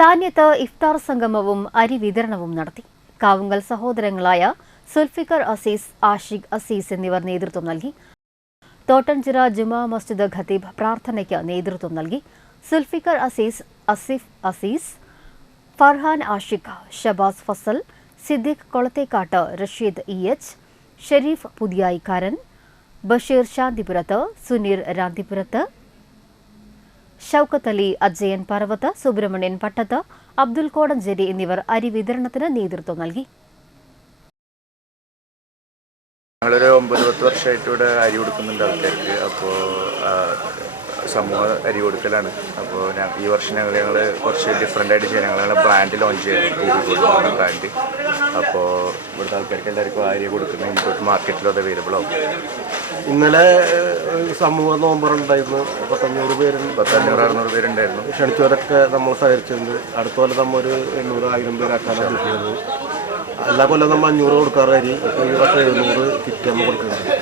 താന്യത്ത് ഇഫ്താർ സംഗമവും അരി വിതരണവും നടത്തി. കാവുങ്കൽ സഹോദരങ്ങളായ സുൽഫിക്കർ അസീസ്, ആഷിഖ് അസീസ് എന്നിവർ നേതൃത്വം നൽകി. തോട്ടഞ്ചിറ ജുമാ മസ്ജിദ് ഖത്തീബ് പ്രാർത്ഥനയ്ക്ക് നേതൃത്വം നൽകി. സുൽഫിക്കർ അസീസ്, അസിഫ് അസീസ്, ഫർഹാൻ ആഷിഖ്, ഷബാസ് ഫസൽ, സിദ്ദിഖ് കൊളത്തേക്കാട്ട്, റഷീദ് EH, ഷെരീഫ് പുതിയായിക്കാരൻ, ബഷീർ ശാന്തിപുരത്ത്, സുനീർ രാന്തിപുരത്ത്, ഷൌക്കത്ത് അലി, അജയൻ പർവത്ത്, സുബ്രഹ്മണ്യൻ പട്ടത്ത്, അബ്ദുൽ കോടഞ്ചേരി എന്നിവർ അരി വിതരണത്തിന് നേതൃത്വം നൽകി. ഞങ്ങളൊരു 9-10 വർഷമായിട്ട് ഇവിടെ അരി കൊടുക്കുന്നുണ്ട് ആൾക്കാർക്ക്. അപ്പോൾ സമൂഹ അരി കൊടുക്കലാണ്. അപ്പോൾ ഈ വർഷം ഞങ്ങൾ കുറച്ച് ഡിഫറെൻ്റ് ആയിട്ട് ചെയ്യാം. ഞങ്ങൾ ബ്രാൻഡ് ലോഞ്ച് ചെയ്തു ബ്രാൻഡ്. അപ്പോൾ ഇവിടുത്തെ ആൾക്കാർക്ക് എല്ലാവർക്കും അരി കൊടുക്കുന്നത് ഇങ്ങോട്ട് മാർക്കറ്റിൽ അത് അവൈലബിൾ ആവും. ഇന്നലെ സമൂഹ നോമ്പറുണ്ടായിരുന്നു. 500 പേരുണ്ട്, 500-600 പേരുണ്ടായിരുന്നു. ക്ഷണിച്ചവരൊക്കെ നമ്മൾ സഹകരിച്ചിട്ടുണ്ട്. അടുത്ത കൊല്ലം നമ്മൾ ഒരു 800-1000 പേരാക്കാനാണ് ഉദ്ദേശിക്കുന്നത്. എല്ലാ കൊല്ലം നമ്മൾ 500 കൊടുക്കാറ് അരി. ഇപ്പോൾ ഈ വർഷം 700 കിറ്റ് നമ്മൾ കൊടുക്കുന്നുണ്ട്.